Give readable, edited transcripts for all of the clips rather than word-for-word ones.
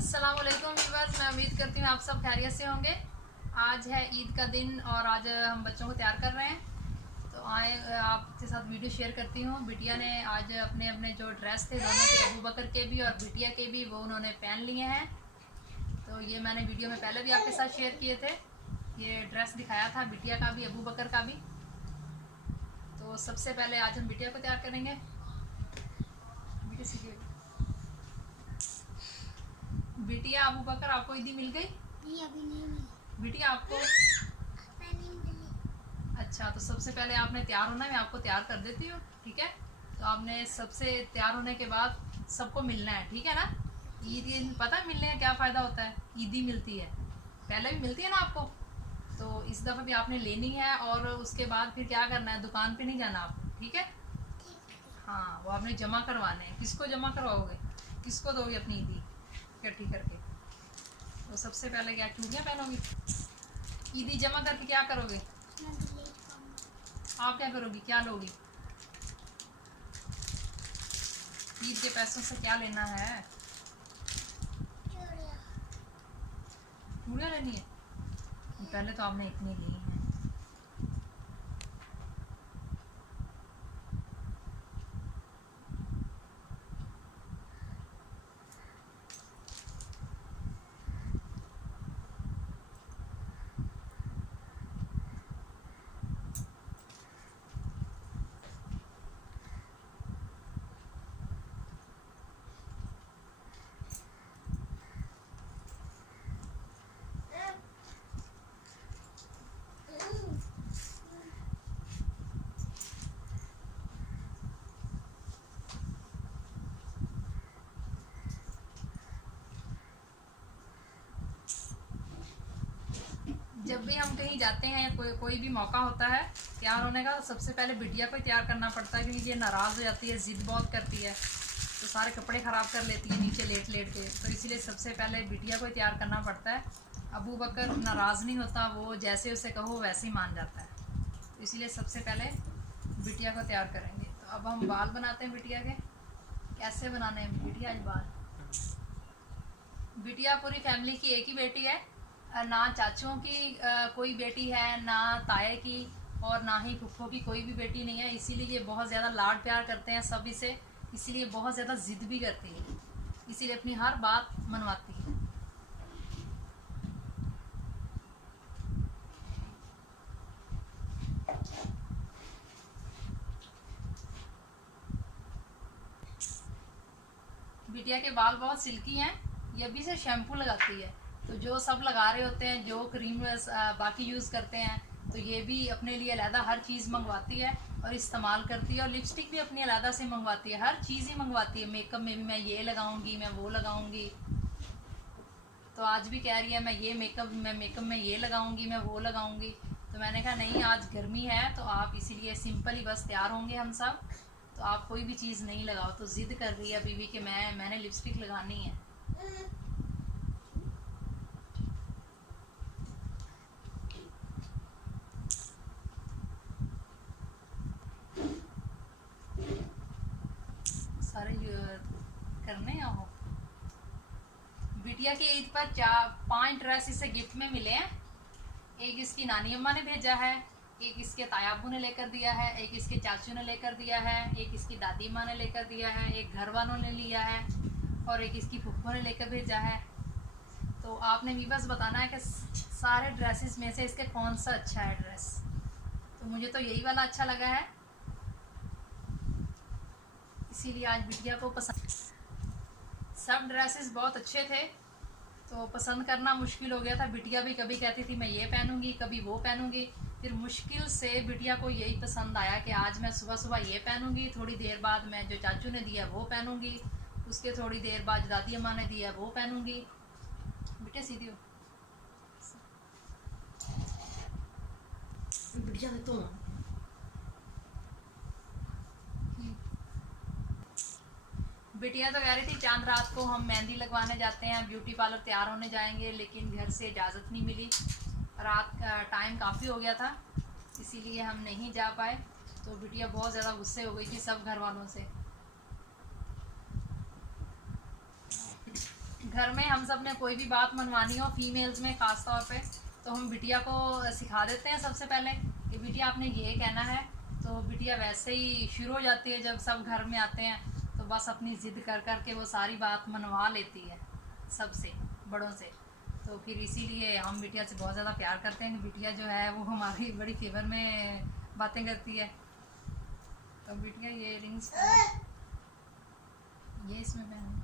अस्सलाम वालेकुम व्यूअर्स, मैं उम्मीद करती हूँ आप सब खैरियत से होंगे। आज है ईद का दिन और आज हम बच्चों को तैयार कर रहे हैं। तो आए आपके साथ वीडियो शेयर करती हूँ। बिटिया ने आज अपने अपने जो ड्रेस थे दोनों के, अबू बकर के भी और बिटिया के भी, वो उन्होंने पहन लिए हैं। तो ये मैंने वीडियो में पहले भी आपके साथ शेयर किए थे। ये ड्रेस दिखाया था बिटिया का भी, अबू बकर का भी। तो सबसे पहले आज हम बिटिया को तैयार करेंगे। बिटिया, अबू बकर आपको ईदी मिल गई? नहीं, अभी नहीं मिली। बिटिया आपको? नहीं मिली। अच्छा, तो सबसे पहले आपने तैयार होना है, मैं आपको तैयार कर देती हूँ, ठीक है। तो आपने सबसे तैयार होने के बाद सबको मिलना है, ठीक है ना। ईद पता है मिलने का क्या फ़ायदा होता है? ईदी मिलती है, पहले भी मिलती है ना आपको। तो इस दफ़ा भी आपने लेनी है और उसके बाद फिर क्या करना है, दुकान पे नहीं जाना आपको, ठीक है। हाँ, वो आपने जमा करवाने हैं। किसको जमा करवाओगे, किसको दोगे अपनी ईदी इकट्ठी करके? तो सबसे पहले क्या चूड़ियाँ पहनोगी? ईदी जमा करके क्या करोगे? आप क्या करोगी, क्या लोगी? ईद के पैसों से क्या लेना है? चूड़ियाँ लेनी है? पहले तो आपने इतनी ली हैं। जब भी हम कहीं जाते हैं, कोई भी मौका होता है तैयार होने का, सबसे पहले बिटिया को ही तैयार करना पड़ता है, क्योंकि ये नाराज़ हो जाती है, ज़िद बहुत करती है, तो सारे कपड़े ख़राब कर लेती है नीचे लेट लेट के। तो इसीलिए सबसे पहले बिटिया को ही तैयार करना पड़ता है। अबू बकर नाराज़ नहीं होता, वो जैसे उसे कहो वैसे ही मान जाता है। तो इसीलिए सबसे पहले बिटिया को तैयार करेंगे। तो अब हम बाल बनाते हैं बिटिया के। कैसे बनाने हैं बिटिया आज बाल? बिटिया पूरी फैमिली की एक ही बेटी है, ना चाचुओं की कोई बेटी है, ना ताए की, और ना ही फुफ्फो की कोई भी बेटी नहीं है। इसीलिए ये बहुत ज़्यादा लाड प्यार करते हैं सभी से, इसीलिए बहुत ज़्यादा ज़िद भी करती है, इसीलिए अपनी हर बात मनवाती है। बिटिया के बाल बहुत सिल्की हैं, ये भी से शैम्पू लगाती है। तो जो सब लगा रहे होते हैं, जो क्रीम बाकी यूज़ करते हैं, तो ये भी अपने लिए अलहदा हर चीज़ मंगवाती है और इस्तेमाल करती है। और लिपस्टिक भी अपनी अलहदा से मंगवाती है, हर चीज़ ही मंगवाती है। मेकअप में भी मैं ये लगाऊंगी, मैं वो लगाऊंगी। तो आज भी कह रही है मैं मेकअप में ये लगाऊंगी, मैं वो लगाऊंगी। तो मैंने कहा नहीं, आज गर्मी है तो आप इसीलिए सिंपल ही बस तैयार होंगे हम सब, तो आप कोई भी चीज़ नहीं लगाओ। तो ज़िद कर रही है बीवी कि मैंने लिपस्टिक लगानी है। सारे करने आओ। बिटिया की ईद पर 5 ड्रेस इसे गिफ्ट में मिले हैं। एक इसकी नानी अम्मा ने भेजा है, एक इसके तायाबू ने लेकर दिया है, एक इसके चाचू ने लेकर दिया है, एक इसकी दादी माँ ने लेकर दिया है, एक घर वालों ने लिया है, और एक इसकी फुफ्फो ने लेकर भेजा है। तो आपने भी बस बताना है कि सारे ड्रेसेस में से इसके कौन सा अच्छा है ड्रेस। तो मुझे तो यही वाला अच्छा लगा है, इसीलिए आज बिटिया को पसंद। सब ड्रेसेस बहुत अच्छे थे, तो पसंद करना मुश्किल हो गया था। बिटिया भी कभी कहती थी मैं ये पहनूंगी, कभी वो पहनूंगी। फिर मुश्किल से बिटिया को यही पसंद आया कि आज मैं सुबह सुबह ये पहनूंगी, थोड़ी देर बाद मैं जो चाचू ने दिया वो पहनूंगी, उसके थोड़ी देर बाद दादी अम्मा ने दिया वो पहनूंगी। बेटे सीधी हो। बिटिया तो बिटिया तो कह रही थी चांद रात को हम मेहंदी लगवाने जाते हैं, ब्यूटी पार्लर तैयार होने जाएंगे, लेकिन घर से इजाज़त नहीं मिली। रात का टाइम काफ़ी हो गया था, इसीलिए हम नहीं जा पाए। तो बिटिया बहुत ज़्यादा गुस्से हो गई थी सब घर वालों से। घर में हम सब ने कोई भी बात मनवानी हो फीमेल्स में ख़ास तौर पे, तो हम बिटिया को सिखा देते हैं सबसे पहले कि बिटिया आपने ये कहना है। तो बिटिया वैसे ही शुरू हो जाती है, जब सब घर में आते हैं तो बस अपनी ज़िद कर कर के वो सारी बात मनवा लेती है सबसे, बड़ों से। तो फिर इसीलिए हम बिटिया से बहुत ज़्यादा प्यार करते हैं कि बिटिया जो है वो हमारी बड़ी फेवर में बातें करती है। तो बिटिया ये रिंग्स ये इसमें पहन।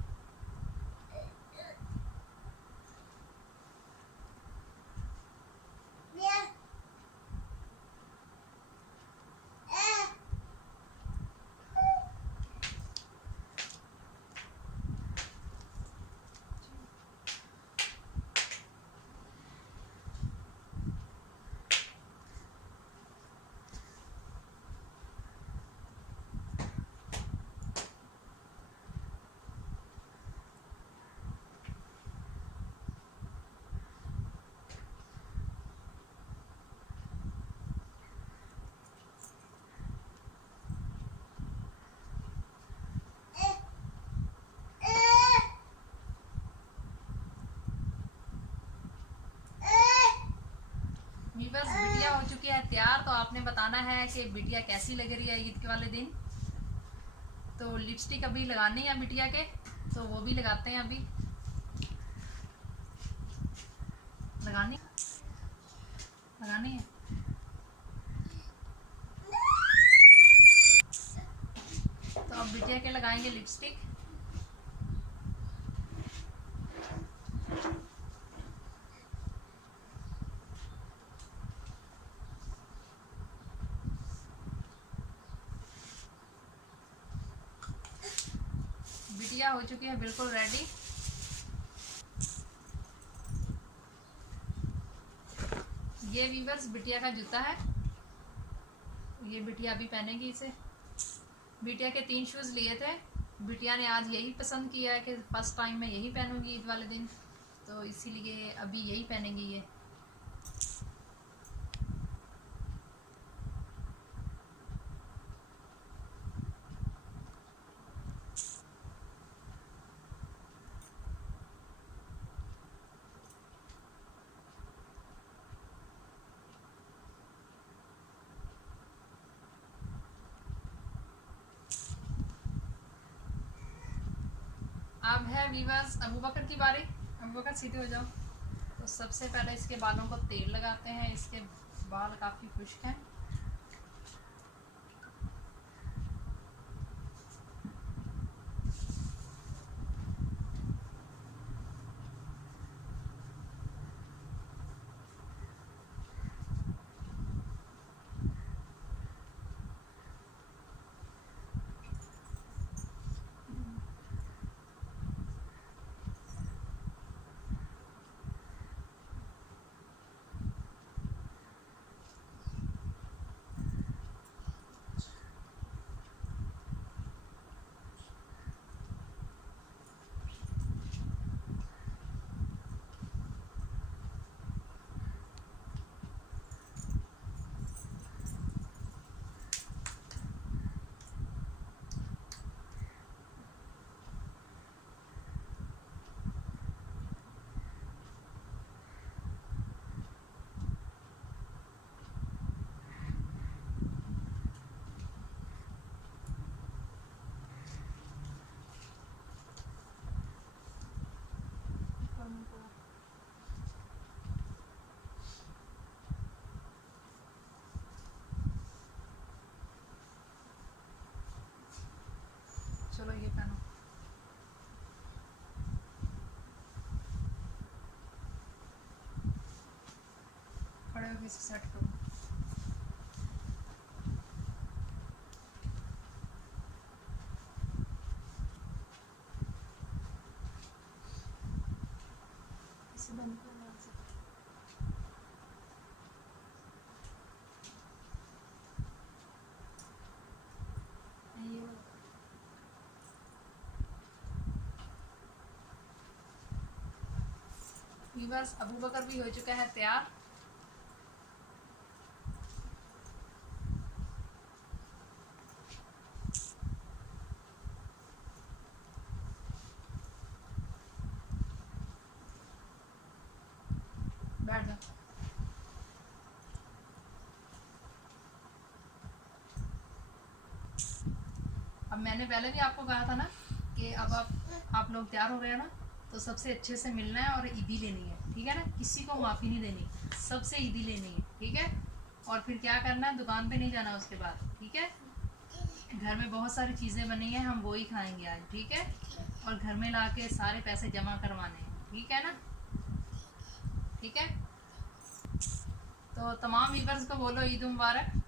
बस बिटिया हो चुकी है तैयार। तो आपने बताना है कि बिटिया कैसी लग रही है ईद के वाले दिन। तो लिपस्टिक अभी लगानी है बिटिया के, तो वो भी लगाते हैं अभी। लगानी लगानी है। तो अब बिटिया के लगाएंगे लिपस्टिक। बिटिया हो चुकी है बिल्कुल रेडी। ये वीवर्स बिटिया का जूता है, ये बिटिया अभी पहनेगी इसे। बिटिया के 3 शूज़ लिए थे, बिटिया ने आज यही पसंद किया है कि फर्स्ट टाइम मैं यही पहनूंगी ईद वाले दिन, तो इसीलिए अभी यही पहनेंगी ये। अब है वीवर्स अबू बकर की बारी। अबू बकर सीधे हो जाओ। तो सबसे पहले इसके बालों को तेल लगाते हैं, इसके बाल काफ़ी खुश्क हैं। चलो ये पहनो। खड़े होकर इसे सेट करो। इसे बंद करो। वीवर्स अबू बकर भी हो चुका है तैयार। बैठ जाओ। अब मैंने पहले भी आपको कहा था ना कि अब आप लोग तैयार हो गए हो ना, तो सबसे अच्छे से मिलना है और ईदी लेनी है, ठीक है ना। किसी को माफ़ी नहीं देनी, सबसे ईदी लेनी है, ठीक है। और फिर क्या करना है, दुकान पे नहीं जाना उसके बाद, ठीक है। घर में बहुत सारी चीज़ें बनी हैं, हम वो ही खाएंगे आज, ठीक है। और घर में लाके सारे पैसे जमा करवाने हैं, ठीक है ना, ठीक है। तो तमाम व्यूअर्स को बोलो ईद मुबारक।